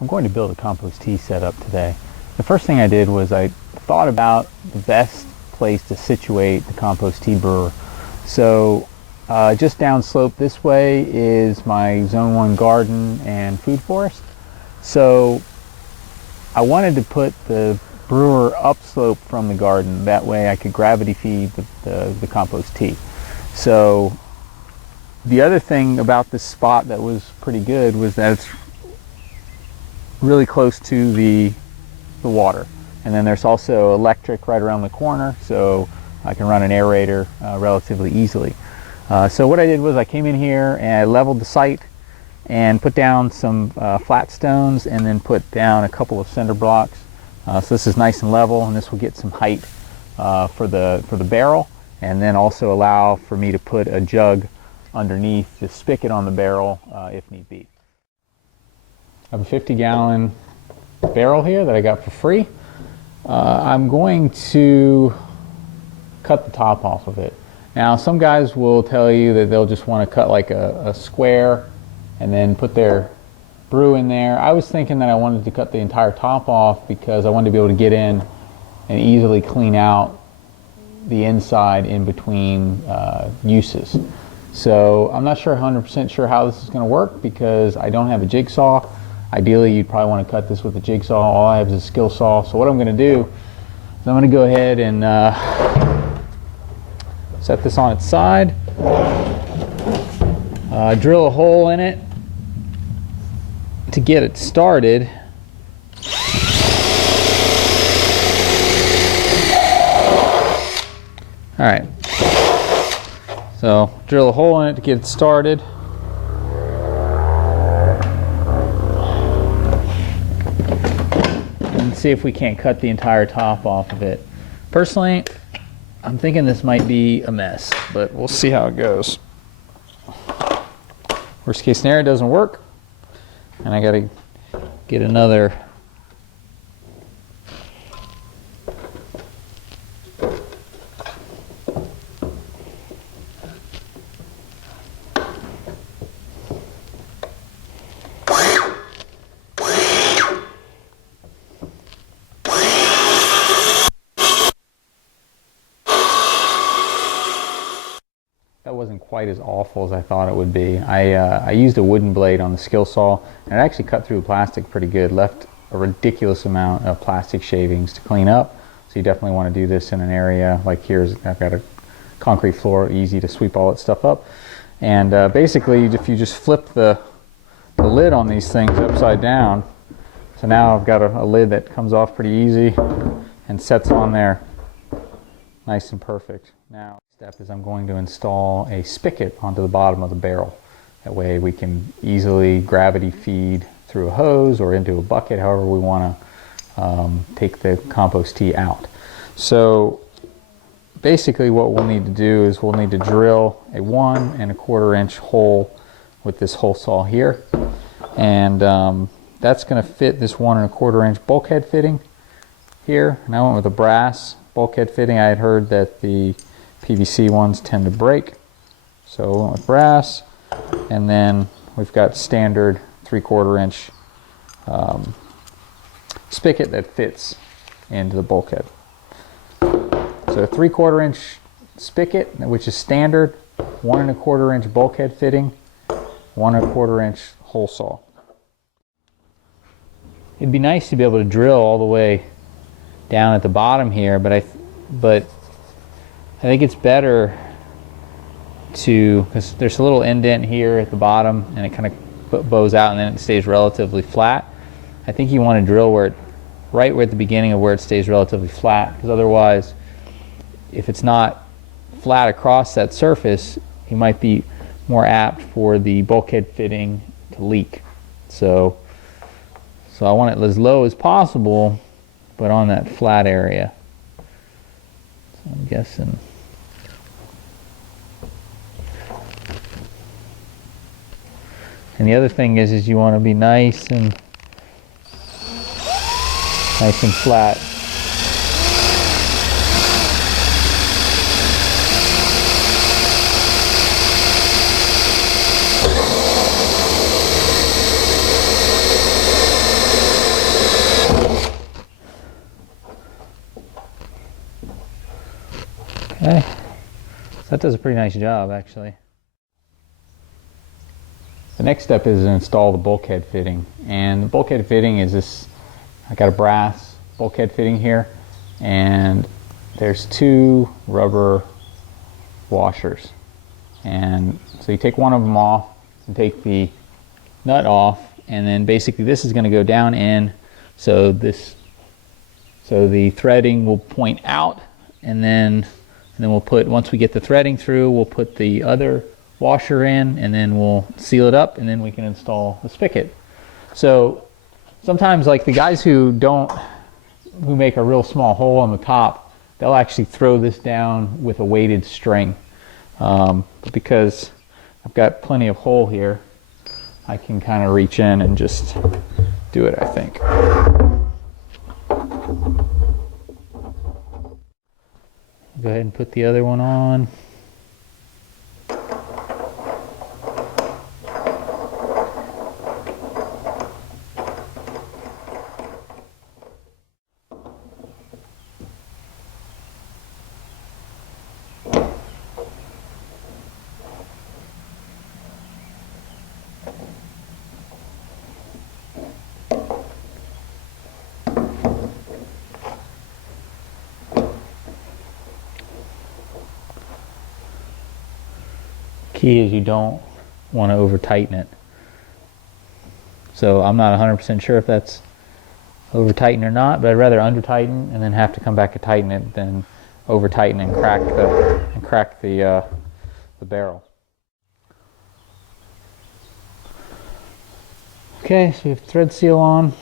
I'm going to build a compost tea setup today. The first thing I did was I thought about the best place to situate the compost tea brewer. So just downslope this way is my Zone 1 garden and food forest. So I wanted to put the brewer upslope from the garden. That way I could gravity feed the compost tea. So the other thing about this spot that was pretty good was that it's really close to the water. And then there's also electric right around the corner, so I can run an aerator relatively easily. So what I did was I came in here and I leveled the site and put down some flat stones and then put down a couple of cinder blocks. So this is nice and level, and this will get some height for the barrel, and then also allow for me to put a jug underneath the spigot on the barrel if need be. I have a 50-gallon barrel here that I got for free. I'm going to cut the top off of it. Now some guys will tell you that they'll just want to cut like a square and then put their brew in there. I was thinking that I wanted to cut the entire top off because I wanted to be able to get in and easily clean out the inside in between uses. So I'm not sure 100% sure how this is going to work because I don't have a jigsaw. Ideally, you'd probably want to cut this with a jigsaw. All I have is a skill saw. So what I'm going to do is I'm going to go ahead and set this on its side, drill a hole in it to get it started. All right. So drill a hole in it to get it started. And see if we can't cut the entire top off of it. Personally, I'm thinking this might be a mess, but we'll see how it goes. Worst case scenario, it doesn't work, and I gotta get another That wasn't quite as awful as I thought it would be. I used a wooden blade on the skill saw, and it actually cut through plastic pretty good, left a ridiculous amount of plastic shavings to clean up. So you definitely want to do this in an area like here's, I've got a concrete floor, easy to sweep all that stuff up. And basically, if you just flip the lid on these things upside down, so now I've got a lid that comes off pretty easy and sets on there nice and perfect. Now, step is I'm going to install a spigot onto the bottom of the barrel. That way we can easily gravity feed through a hose or into a bucket, however we want to take the compost tea out. So basically what we'll need to do is we'll need to drill a 1 1/4 inch hole with this hole saw here. And that's going to fit this 1 1/4 inch bulkhead fitting here. And I went with a brass bulkhead fitting. I had heard that the PVC ones tend to break, so we went with brass. And then we've got standard 3/4 inch spigot that fits into the bulkhead. So 3/4 inch spigot, which is standard, 1 1/4 inch bulkhead fitting, 1 1/4 inch hole saw. It'd be nice to be able to drill all the way down at the bottom here, but I think it's better to, because there's a little indent here at the bottom and it kind of bows out and then it stays relatively flat. I think you want to drill right where at the beginning of where it stays relatively flat, because otherwise if it's not flat across that surface, you might be more apt for the bulkhead fitting to leak. So I want it as low as possible, but on that flat area. So I'm guessing. And the other thing is you want to be nice and flat. Okay, so that does a pretty nice job actually. The next step is to install the bulkhead fitting, and the bulkhead fitting is this. I got a brass bulkhead fitting here, and there's 2 rubber washers, and so you take one of them off and take the nut off, and then basically this is going to go down in, so the threading will point out, and then we'll put, once we get the threading through, we'll put the other washer in, and then we'll seal it up, and then we can install the spigot. So sometimes, like the guys who make a real small hole on the top, they'll actually throw this down with a weighted string. But because I've got plenty of hole here, I can kind of reach in and just do it, I think. Go ahead and put the other one on. Key is you don't want to over tighten it. So I'm not 100% sure if that's over tightened or not, but I'd rather under tighten and then have to come back and tighten it than over tighten and crack the barrel. Okay, so we have thread seal on.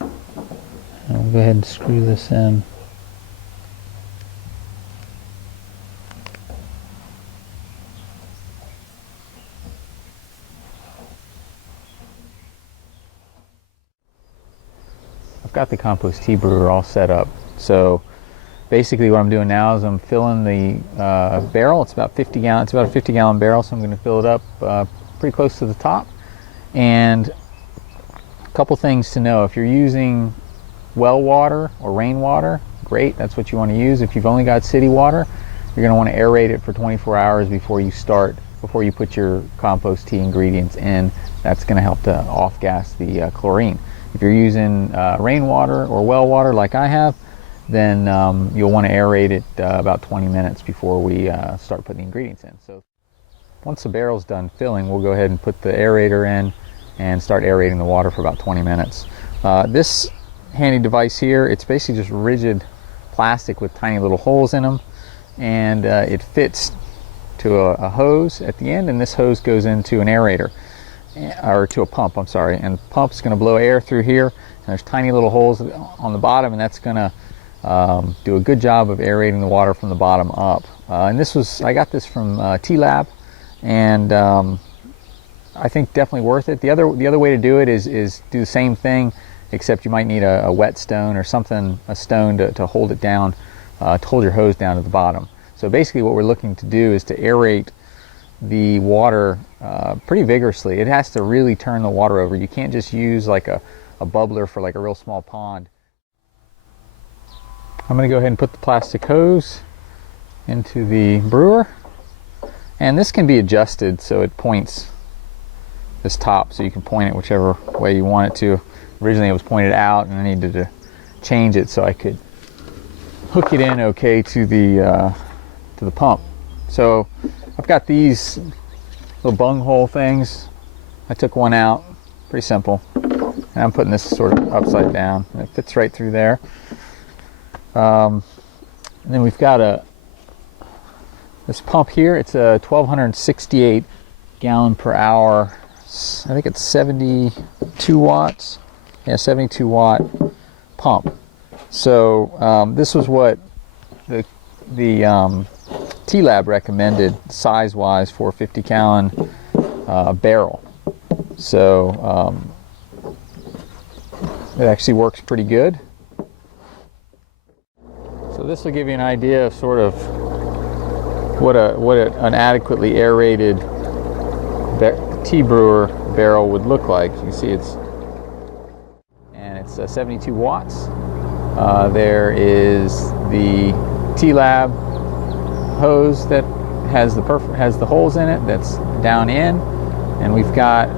And we'll go ahead and screw this in. I've got the Compost tea brewer all set up. So basically what I'm doing now is I'm filling the barrel. It's about 50 gallon. It's about a 50-gallon barrel, so I'm going to fill it up pretty close to the top. And a couple things to know: if you're using well water or rainwater, great, that's what you want to use. If you've only got city water, you're going to want to aerate it for 24 hours before you put your compost tea ingredients in. That's going to help to off-gas the chlorine. If you're using rainwater or well water like I have, then you'll want to aerate it about 20 minutes before we start putting the ingredients in. So once the barrel's done filling, we'll go ahead and put the aerator in and start aerating the water for about 20 minutes. This handy device here, it's basically just rigid plastic with tiny little holes in them, and it fits to a hose at the end, and this hose goes into an aerator, or to a pump, I'm sorry, and the pump's going to blow air through here, and there's tiny little holes on the bottom, and that's going to do a good job of aerating the water from the bottom up. And I got this from T-Lab, and I think definitely worth it. The other way to do it is do the same thing, except you might need a whetstone or something, a stone to hold it down, to hold your hose down at the bottom. So basically what we're looking to do is to aerate the water pretty vigorously. It has to really turn the water over. You can't just use like a bubbler for like a real small pond. I'm going to go ahead and put the plastic hose into the brewer, and this can be adjusted so it points this top, so you can point it whichever way you want it to. Originally it was pointed out, and I needed to change it so I could hook it in okay to the pump. So I've got these little bunghole things. I took one out, pretty simple, and I'm putting this sort of upside down, and it fits right through there. And then we've got this pump here. It's a 1268 gallon per hour. I think it's 72 watts. Yeah, 72 watt pump. So this was what the T-Lab recommended size-wise for a 50-gallon barrel. So it actually works pretty good. So this will give you an idea of sort of what an adequately aerated tea brewer barrel would look like. You can see it's 72 watts, There is the T-Lab hose that has the holes in it that's down in, and we've got,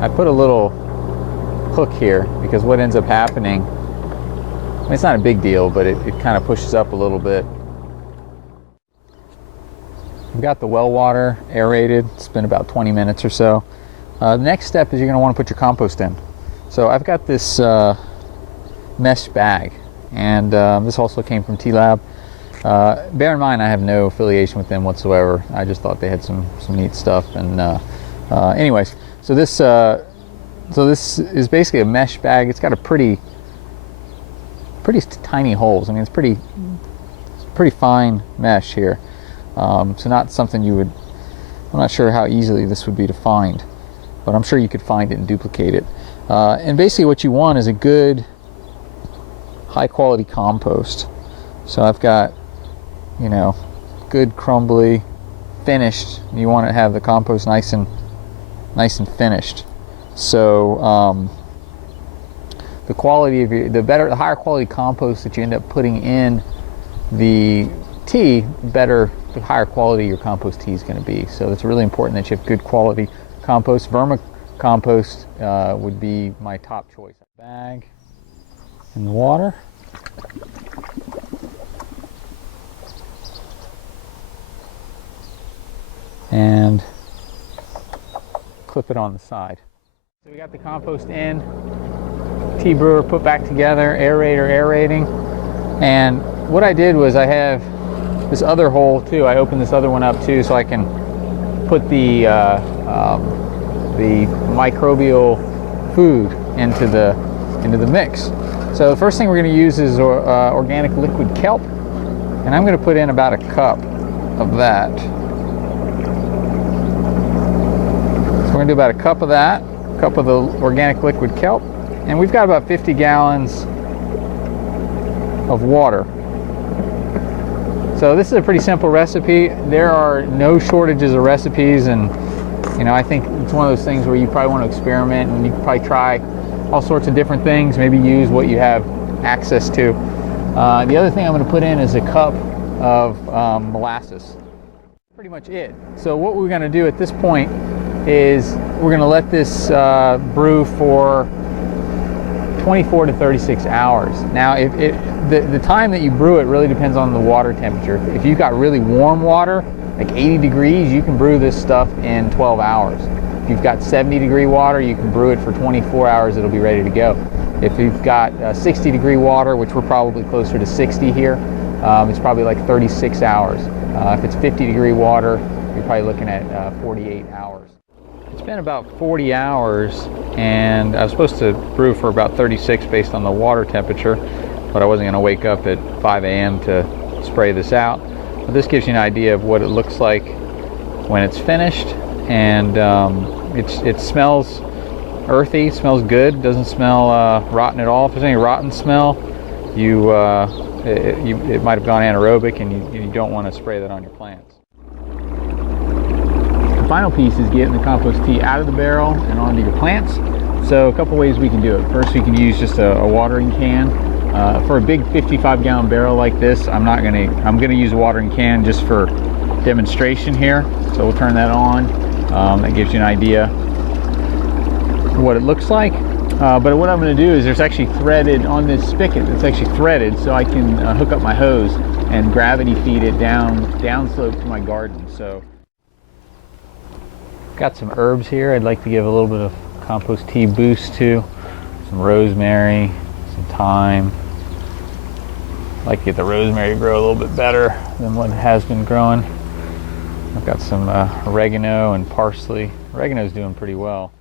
I put a little hook here because what ends up happening, I mean, it's not a big deal, but it kind of pushes up a little bit. We've got the well water aerated. It's been about 20 minutes or so. The next step is you're going to want to put your compost in. So I've got this mesh bag, and this also came from T-Lab. Bear in mind, I have no affiliation with them whatsoever. I just thought they had some neat stuff. And anyways, so this is basically a mesh bag. It's got a pretty tiny holes. I mean, it's pretty fine mesh here. So not something you would, I'm not sure how easily this would be to find, but I'm sure you could find it and duplicate it. And basically what you want is a good high quality compost. So I've got, you know, good crumbly, finished. You want to have the compost nice and finished. So the quality of the higher quality compost that you end up putting in the tea, the higher quality your compost tea is going to be. So it's really important that you have good quality compost. Vermicompost would be my top choice. Bag in the water. And clip it on the side. So we got the compost in, tea brewer put back together, aerator aerating, and what I did was I have this other hole too. I opened this other one up too, so I can put the microbial food into the mix. So the first thing we're going to use is organic liquid kelp, and I'm going to put in about a cup of that. So we're going to do about a cup of that, a cup of the organic liquid kelp, and we've got about 50 gallons of water. So this is a pretty simple recipe. There are no shortages of recipes, and you know, I think it's one of those things where you probably want to experiment, and you can probably try all sorts of different things, maybe use what you have access to. The other thing I'm going to put in is a cup of molasses. Pretty much it. So what we're going to do at this point is we're going to let this brew for 24 to 36 hours. Now, the time that you brew it really depends on the water temperature. If you've got really warm water, like 80 degrees, you can brew this stuff in 12 hours. If you've got 70 degree water, you can brew it for 24 hours, it'll be ready to go. If you've got 60 degree water, which we're probably closer to 60 here, it's probably like 36 hours. If it's 50 degree water, you're probably looking at 48 hours. It's been about 40 hours, and I was supposed to brew for about 36 based on the water temperature, but I wasn't going to wake up at 5 a.m. to spray this out. But this gives you an idea of what it looks like when it's finished, and it smells earthy, smells good, doesn't smell rotten at all. If there's any rotten smell, it might have gone anaerobic, and you don't want to spray that on your plants. The final piece is getting the compost tea out of the barrel and onto your plants. So a couple ways we can do it. First, we can use just a watering can. For a big 55-gallon barrel like this, I'm gonna use a watering can just for demonstration here. So we'll turn that on. That gives you an idea of what it looks like. But what I'm going to do is there's actually threaded on this spigot. It's actually threaded, so I can hook up my hose and gravity feed it downslope to my garden. So got some herbs here I'd like to give a little bit of compost tea boost to. Some rosemary, some thyme. I'd like to get the rosemary to grow a little bit better than what has been growing. I've got some oregano and parsley. Oregano's doing pretty well.